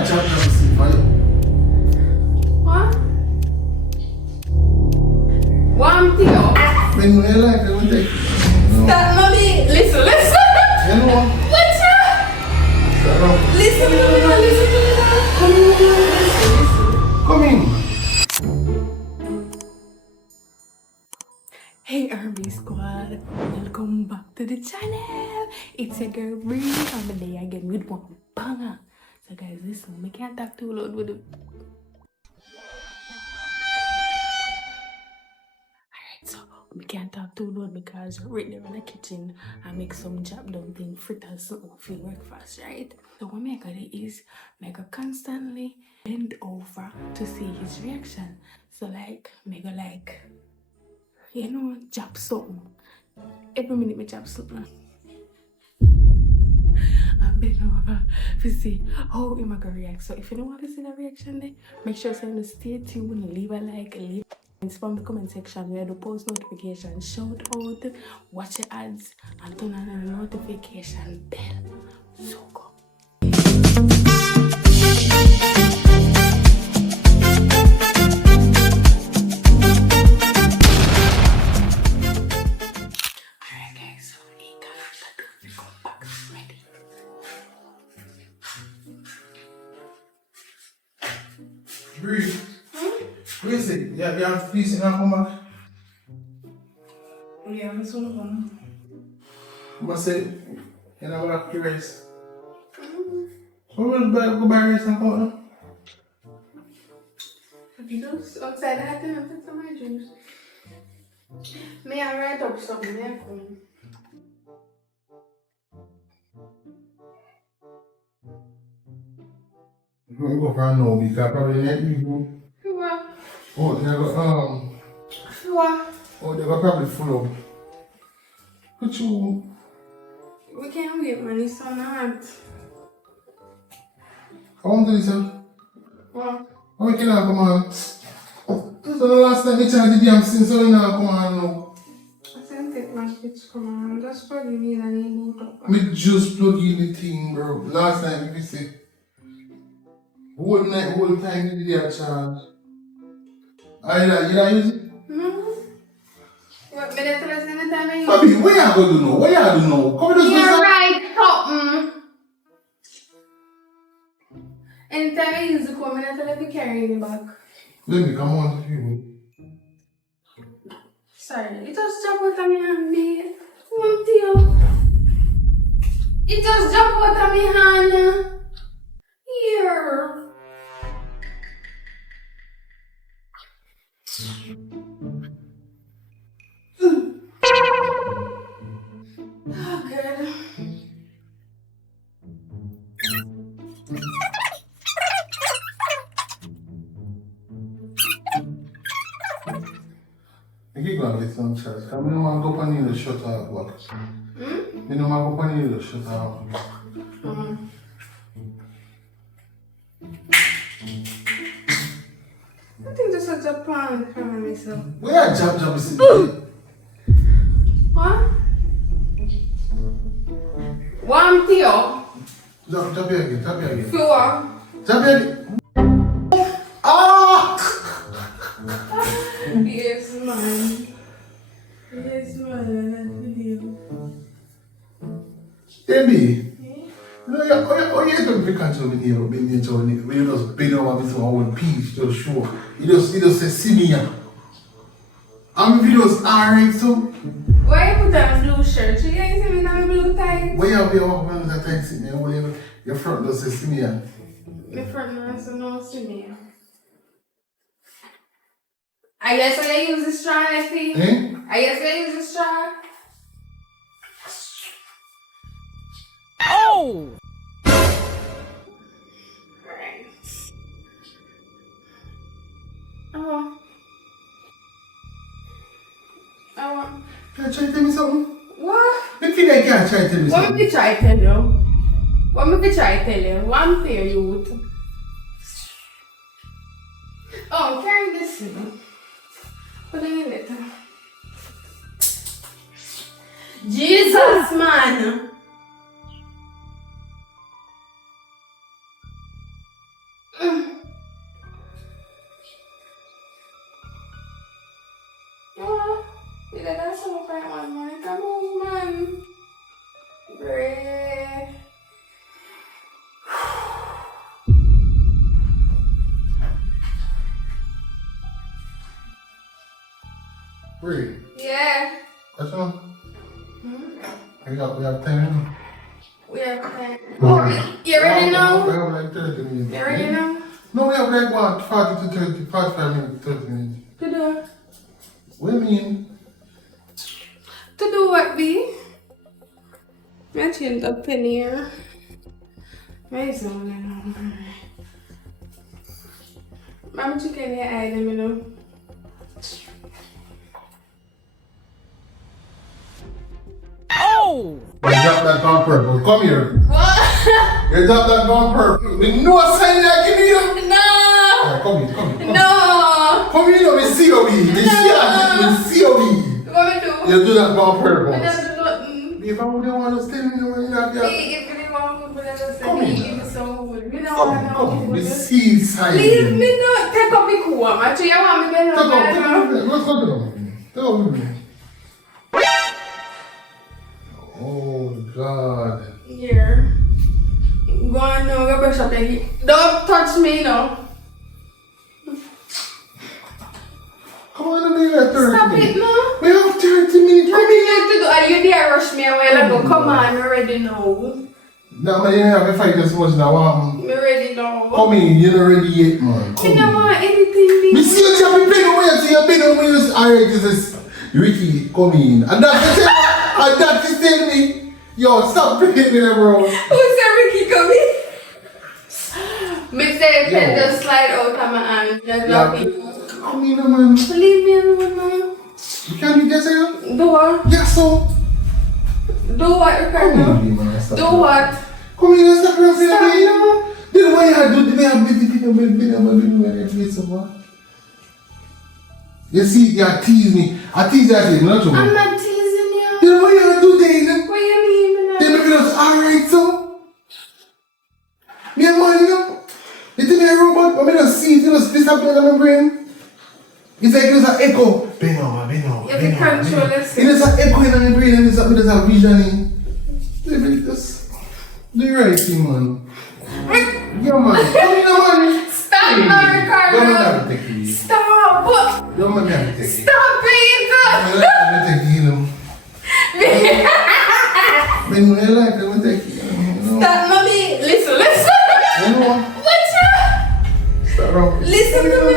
are jump jumping for you. What? One thing up. When you like, I will take it. Stop, mommy. Listen. You know? What's up? Stop now. Listen to me now. Come in. Hey Army Squad, welcome back to the channel. It's your girl Bree on the day again with one banger. So guys, listen, we can't talk too loud with it. Alright, so we can't talk too loud because right there in the kitchen I make some job done thing fritters something for breakfast, right? So what I do is I constantly bend over to see his reaction. So like, you know, chop something. Every minute me chop something. I've been over to see how he might react. So if you don't want to see the reaction there, make sure you stay tuned, leave a like, leave spam the comment section where the post notification, shout out, watch the ads, and turn on the notification bell. So go. Bree. Where is it? You have peace and come back? Yeah, I'm so home. I must say, you know what, rice. So we'll go buy rice and come now. You know, outside I had to have some my juice. May I write up something there for you? I'm going to go for a no because probably next week. What? Oh, they go, What? oh, they go probably full up. But you, We can't wait, man. It's so hard. I want to listen. What? How can I come on? This is the last time they tried the damn thing, so you know come on now. I can't take my kids come on. That's what you need and you need to. Me just plug in the thing, bro. Last time, you see. Whole night, whole time, you did that charge. You don't use it? No. What minute was in the time I Bobby, what you going to do now? What you do now? Come just You're right, something. Anytime I use the comb, I tell you to carry it back. Let me come on to you. Sorry, it just jump out of my hand, babe. One deal. It just jump out of my hand. Here. Oh, good. I keep going to get some charge. I don't want to go on the shut off work. I don't want to go on the shut off. I think this is a plan for myself. Where you jab is it? What? One deal. Jab here again. Four. Jab here again. Ah! Yes, man. Yes, man. Video. Baby. You don't pick on me here, when you just bend over with one piece, just show. You just say, see me here. And videos are right, so. Why you put on a blue shirt? You ain't see me in a blue tie? Why you have your one that time sitting there? Your front does say, see me here. My front man said no see me. I guess I use the straw, I see. I guess I use the straw. Oh! Right. Oh. Can you try to tell me something? What? I feel like you can't try to tell me What something. me try tell you? What me try tell you? One fair youth. Oh, carry this in. Put it in it. Jesus, man! Oh, tidak ada sama kayak mama. Kamu man. Bree. Bree. Yeah. What's up? We have time. We have time. Oh, you ready now? We have like 30 minutes. You ready now? No, we have like what, 40 to 30, 45 minutes, 30 minutes. To do. What do you mean? To do what, B? I changed up in here. Where is on? Mama chicken here, I let me know. Oh! You drop that on purple. Come here. What? You drop that on purple. We know a sign that give you. No! Alright, come here, come here. No! Come here, we see you. We see you. What do? You do that on purple. I never do nothing. If I wouldn't want to stay in the room, If you didn't want food, but I just Come said, here. give me some food. We don't want no Come, food. we see sign. Leave me no. Take up the cool. Actually, you want me to Take up, better take now? up. Let's go down. Take up with me. Oh, God. Here. Go on now, go brush up your hair. Don't touch me now. Come on, we have 30 Stop minutes. it now. We have 30 minutes. What do you have to do? Are you there rush me a while ago? Come on, I'm ready now. No, man, you have to fight this much now. I'm ready now. Come in, you're not ready yet, man. I Come don't in. want anything. Me see you have been away, so you've been away. Alright, this is Ricky, come in. And that is telling me, yo, stop picking me, bro. Who's that Ricky coming? Me say, pen just slide out of my hand. Just lock it. Come in, man. Leave me alone now. You can't be there, sir? Do what? Yeah, so. Do what, Ricardo? Come in, man. Stop. Do what? Come in, let's stop around for Stop me. now. Then why you had to do the you see, you tease me. I tease that thing, not you. I'm not teasing you. Then why you had to do that? What you mean? Then maybe that's alright, so. Me and man, you know. You think you're a robot, but I don't see it, you know, split up in my brain. It's like there's an echo. Bend over. You have to control this. There's an echo in my brain and there's a vision in. Maybe just do the right thing, man. Yeah, man. Come in, man. Stop now, Ricardo. Don't let me take you. Stop. Don't let me take you. Stop it. Let me take you, you know. When I like, let me take you. Stop, mommy. Listen. You know what? What's up? Stop wrong. Listen to me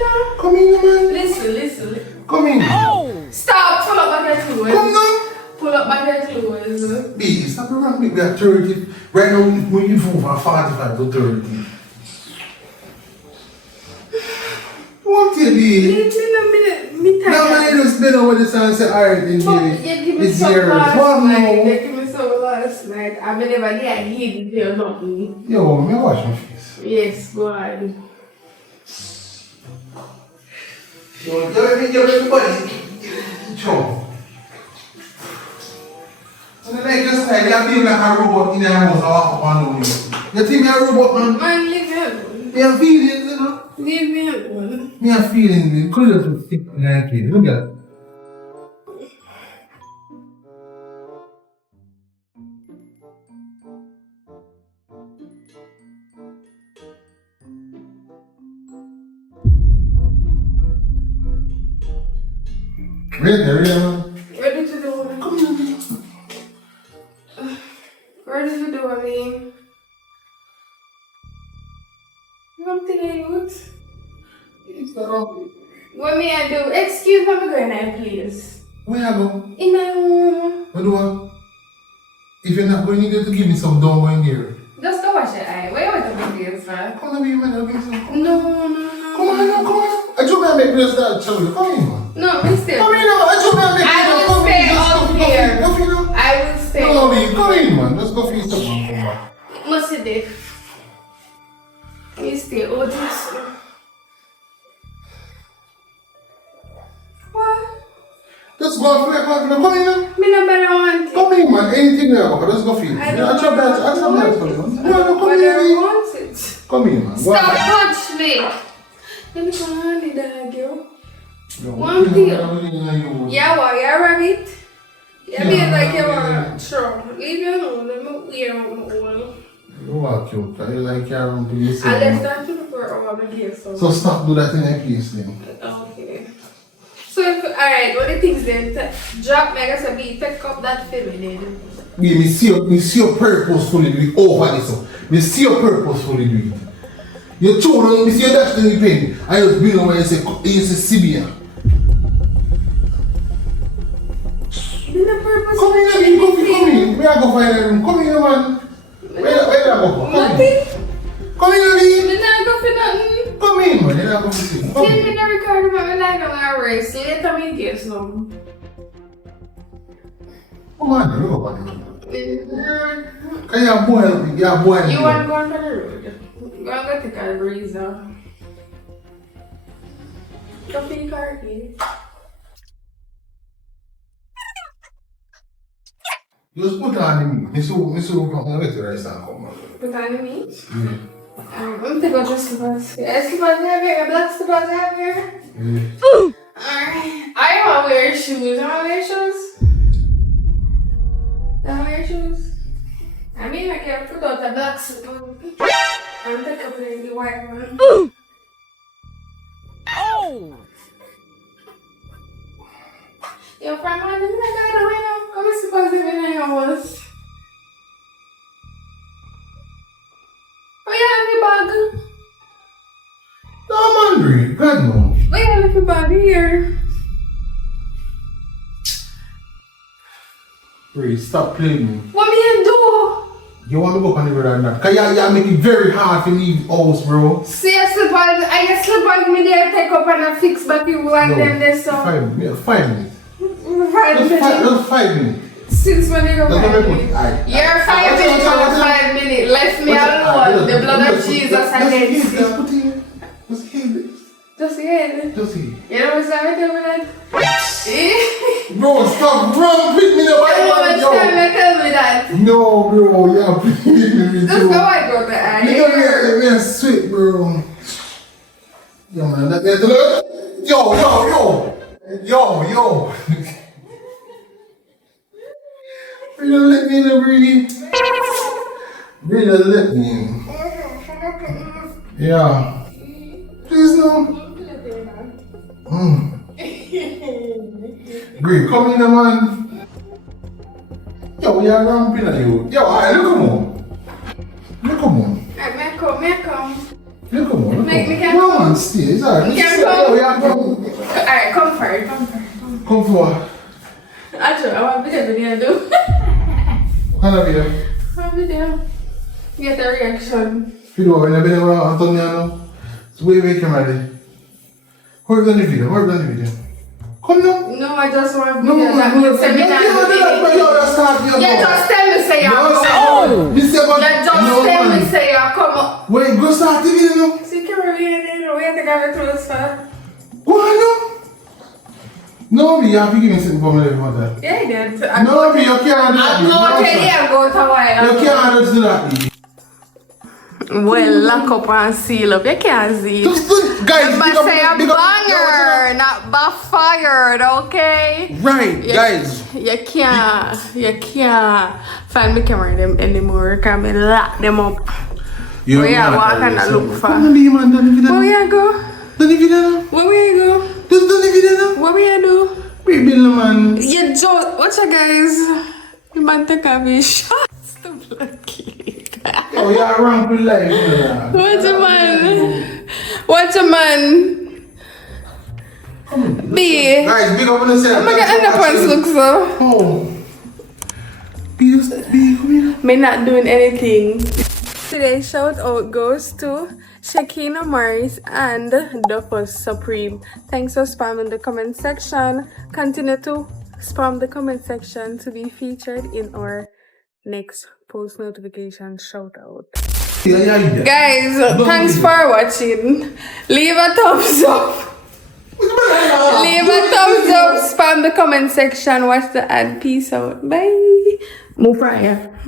now. Come in, man. Listen. Come in. Oh! Stop. Pull up back your clothes. Come now. Pull up back your clothes. B, stop around me. We are 30. Right now, we move from 45 to 30. What you be? Leave me in a minute. Me tired. Now, man, you just been over this and say, alright, then But you give me it's some yours. last What night. now? You give me some last night. I mean, never did I hid it or nothing. Yo, me wash my face. Yes, go ahead. Yo, everybody. Show. And then like just like you feel like a robot in the house or walk up and down. You think me a robot, man? Man, leave me alone. Me have feelings, you know? Leave me alone. Me have feelings, man. Could you just stick in that kid? Look at it. Ready, man. Ready to do it? Come here. Ready to do it, me? Something I youth. It's not wrong. What me I do? Excuse me, I'm going now, please. Where you go? In my room. What do I? If you're not going, you get to give me some dough in there. Just go wash your eye. Where you want to be this for? Come on, man, I'll give you some. No. Come on. I told me I make this start show you. Come in, man. No, me stay. Come in, man. I told me I make I this will stay start. up here. Go for you. I will stay. No, baby, come in, man. Let's go for you something. Come back. Must sit there. Me stay. Oh, this. What? Let's go for it. Come in, man. Me no better want it. Come in, man. Anything there, but let's go for you. I don't I chop that for you. No, come But here, I baby. want it. it. Come here, man. Go Stop on. touch me. Let me come on, the dog, yo. Yo, One thing. you. Yeah, what? You rabbit? Yeah, be Yeah, like you yeah. want to throw. Leave you alone. Let me wear my own. You are cute. I like your room to I yourself. left that to the floor over here, so. So stop do that in a place then. Okay. So, if, alright, what the things then? Drop me, I guess, take up that feminine. Yeah, me see your purposefully do it over this one. Me see your purposefully do it. You throw down, me see your dash in the pen. I just bring over and say Sibia. You the purpose Come in. Where I go find a room? Come in, man. Where I go? Nothing. Come in, man. You're not going for nothing. Come in, man. You're not going to see. Tell me the record about my life on my race. Later, me guess no. Come on, look up at me. Can you boil me? You boil me. You want to go on the road? Go and take a breeze off. Go for your car key. Just put on the meat. Me so come get the rice and come on. Put on the meat. Yeah. I'm going to go just slippers. Yeah, slippers have here. Black slippers have here. Yeah. Alright. I want to wear shoes. I want to wear shoes. I want to wear shoes. I mean, I can put out the black slipper. I'm take up the white one. Oh! Yo, from my name, I got away now. Come and suppose even I was. Oh, yeah, have your bag. No, I'm hungry. God no. Oh, yeah, have your bag here. Bree, stop playing me. What me I do? You want me to go on the road or not? Cause you make it very hard to leave house, bro. See, I just slip me there, take up and I fix back you and then there's some. 5 minutes. 5 minutes. 5 minutes. Just 5 minutes. Since when you go That's 5 what I minutes? put. Aye. You're 5 minutes or 5 minutes. Left me alone. The blood of Jesus against Just you. put it. Just heal it. Just hear Just heal. You know what's that tell me that? Bro, stop. Bro, pick me up. You know what's that tell me that? No, bro. Yeah, please. Just go I go to eye. You know, you're sweet, bro. Yo, man. Yo. You don't let me in the breathe. You don't let me in. Yeah. Please no. Bree, come in, man. Yo, you're ramping at you. Yo, alright, look at him. Look at him. May I come? Look at him. Make me can No, come. man, stay. It's alright. Me can Yo, come. yeah, come. Alright, come for it. Come for what? Actually, I want to get a video do. What kind of video? What video? Get a reaction. Video, when I've been around Antoniano. It's way camera there. Hold on the video. Come now. No, I just want No, video that means say me not do it. You just tell me say you come up. You just tell me say you come up. Wait, go start the video now. See, can we wait to get it closer? Go on now. No, you have to give me something for me about that. Yeah, you did. No, you can't do that. I go to Hawaii. You can't do that. Well, lock up and seal up. You can't see. Just do, guys. But say a banger, not backfired, okay? Right, guys. You can't find me camera them anymore. Can me lock them up. You Where you walk and look for? Come on, man. Don't leave it Where there. you go? Don't leave it there. Where you go? Just don't leave it there. What we do? Wait, Bill, man. You just watch it, guys. You might take a bit shots to blood kid. Yo, you're wrong with life. What's a man? What's a man? B. Guys, big up on the set. Oh my god, underpants look so. Oh. Be, come here. Me not doing anything. Today's shout out goes to Shakina Morris and Duffus Supreme. Thanks for spamming the comment section. Continue to spam the comment section to be featured in our next post notification shout out. Guys, thanks for watching. Leave a thumbs up. Leave a thumbs up. Spam the comment section. Watch the ad. Peace out. Bye. Move right here.